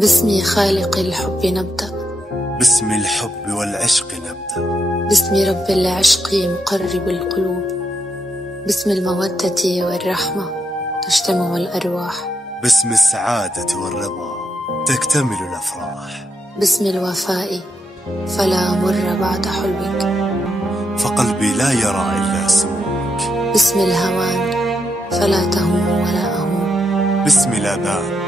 باسم خالق الحب نبدأ، باسم الحب والعشق نبدأ، باسم رب العشق مقرب القلوب، باسم المودة والرحمة تجتمع الأرواح، باسم السعادة والرضا تكتمل الأفراح، باسم الوفاء فلا مر بعد حلمك، فقلبي لا يرى إلا سموك، باسم الهوان فلا تهم ولا أهون، باسم الأمان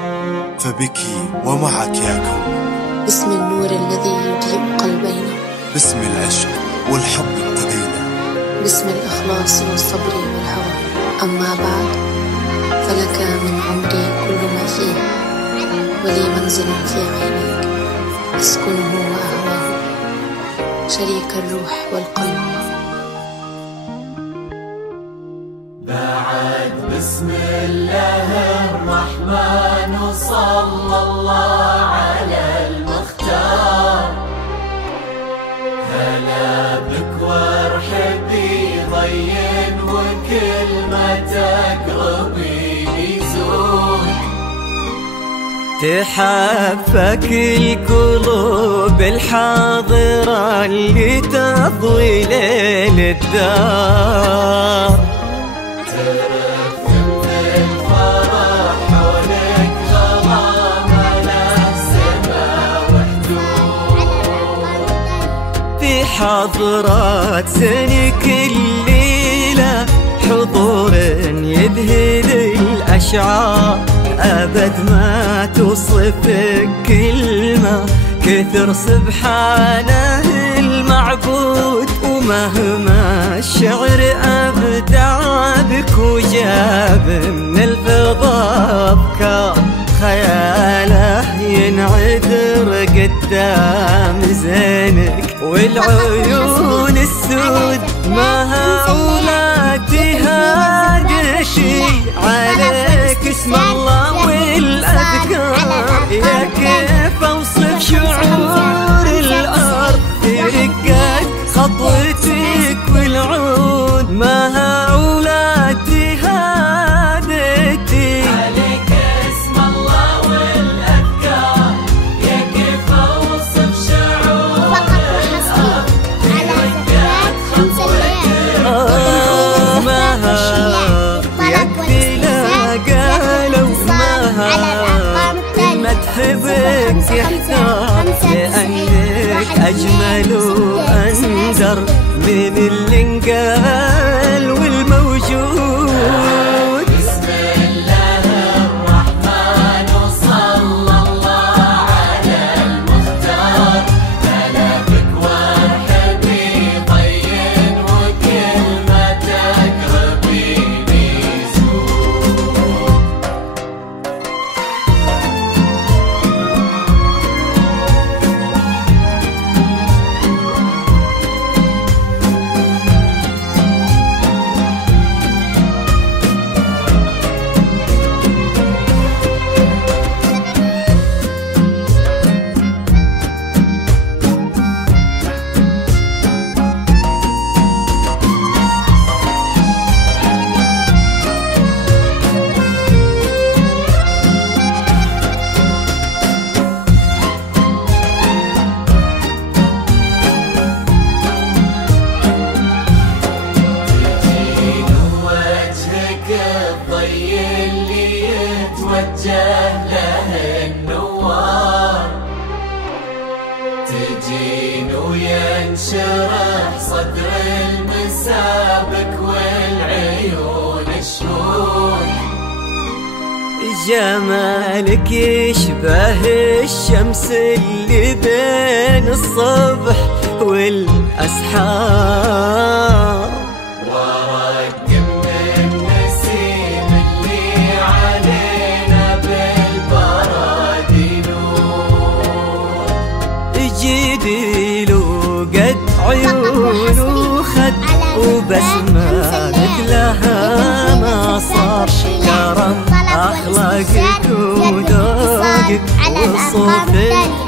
فبكي ومعك يكون، باسم النور الذي يضيء قلبينا، باسم العشق والحب ابتدينا، باسم الإخلاص والصبر والهوى. أما بعد فلك من عمري كل ما فيه، ولي منزل في عينيك أسكنه وأهواه، شريك الروح والقلب. بعد بسم الله الرحمن وصلى الله على المختار، هلا بك وارحبي ضين وكل ما تقربي يزول، تحفك القلوب الحاضرة اللي تضوي ليل الدار، حضرات سنك الليلة حضور يذهل الأشعار، أبد ما توصفك كلمة كثر سبحانه المعبود، ومهما الشعر أبدع بك وجاب من الفضاء أفكار، خياله ينعذر قدام زينك، والعيون السود ما هولاتها قشي عليك اسم الله والأذكار، يا كيف أوصف شعور الأرض رقت خطوتك والعود، ما هولاتها هادتي عليك اسم الله والأذكار، يا كيف أوصف شعور الأرض رقت خطوتك يكفي لا قالوا مدحبك يحتار، لأنك أجمل وأندر من اللي انقال والموجود. بسم الله الرحمن وصلى الله على المختار، هلا بك وارحبي ضين وكل ما تقربي يزول، توجه له النوار، تجين وينشرح صدر المسابك والعيون الشهود، جمالك يشبه الشمس اللي بين الصبح والأسحار، ورق من النسيم اللي علينا ما مثلها ما صار، كرم أخلاقك وذوقك وصوف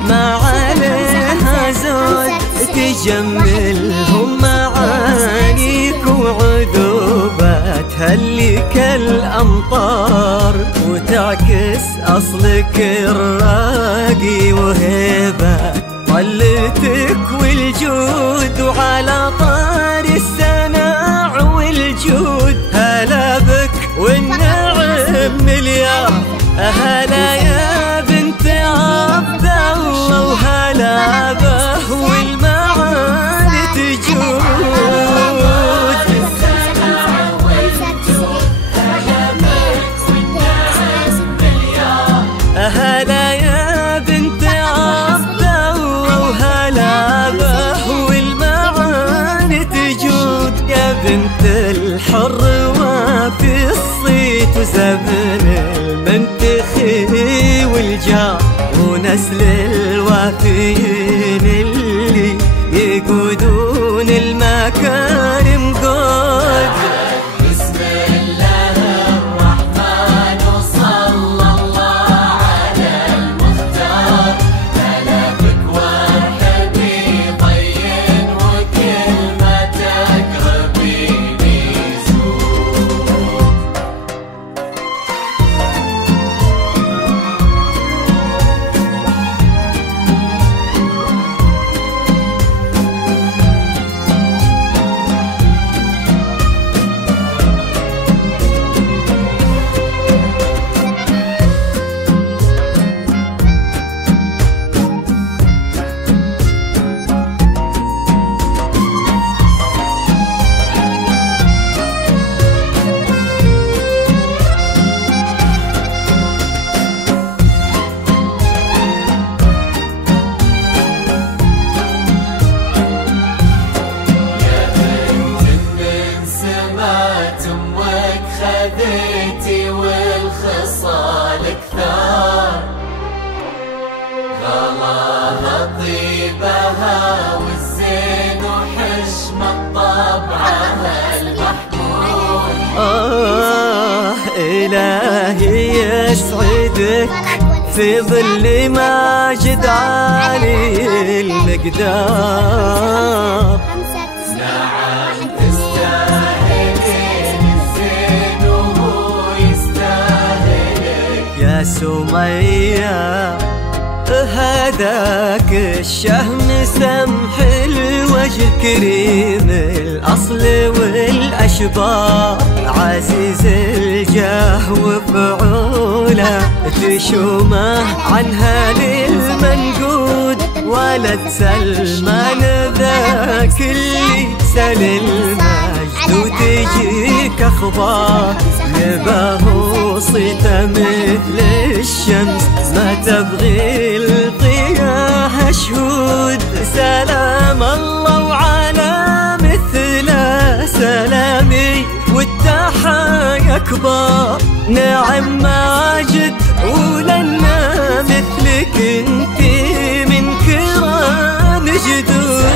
ما عليها زود، تجملهم معانيك وعذوبة تهلك الأمطار، وتعكس أصلك الراقي وهيبة طلتك والجود، وعلى طار السماع والجود هلا بك والنعم مليار. هلا يا بنت عبد الله وهلا به والمعاني تجود. هلا يا بنت عبد الله وهلا به والمعاني تجود، يا بنت الحر وفي الصيت وزبن المنتخي والجار، ونسل الوافيين اللي يقودون المكارم قود. بسم الله الرحمن وصلى الله على المختار، هلا بك وارحبي طين وكلمتك غبيني زود. خذيتي والخصال كثار، غلاها طيبها والزين وحشمة طبعها المحمود. إلهي يسعدك في ظل ماجد عالي المقدار، نعم تستاهلين الزين وهو يستاهلك يا سمية. هذاك الشهم سمح الوجه كريم الأصل والأشبار، عزيز الجاه وفعوله تشومه عنها للمنقود، ولد سلمان ذاك اللي سل المجد وتجيك أخبار، نباه صيته مثل الشمس ما تبغي الضياء شهود. سلام الله وعلى مثله سلامي والتحايا كبار، نعم ماجد ولنا مثلك انتي من كرام جدود.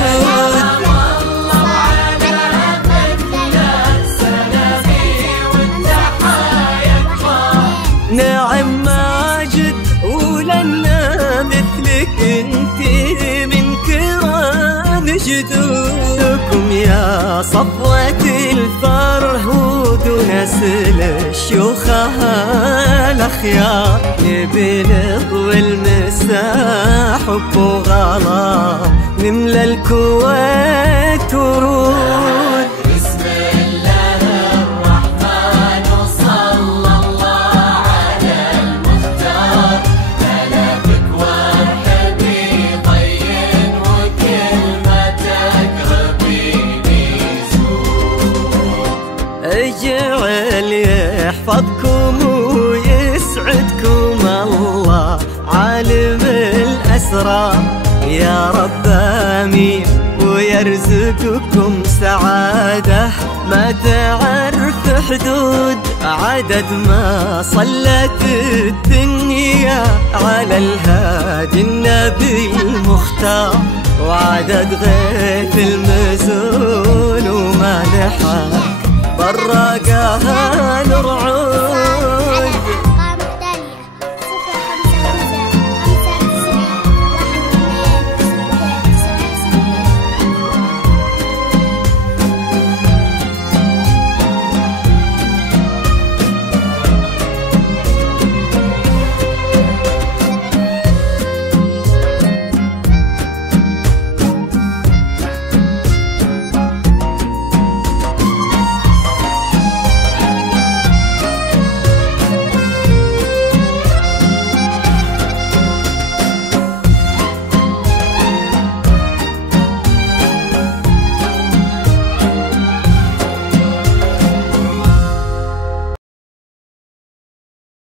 نعم ماجد ولنا مثلك انتي من كرام جدودكم، يا صفوة الفرهود ونسل الشيوخها الأخيار، نبي نطوي المساح حب وغلا نملى الكويت ورود. بسم الله الرحمن وصلى الله على المختار، هلا بك وارحبي طين وكلمتك غبيني زود. اجعل يحفظكم ويسعدكم الله عالم الأسرار، يا رب آمين ويرزقكم سعادة ما تعرف حدود، عدد ما صلت الدنيا على الهادي النبي المختار، وعدد غيث المزول وما لحق غرقها نور عيونك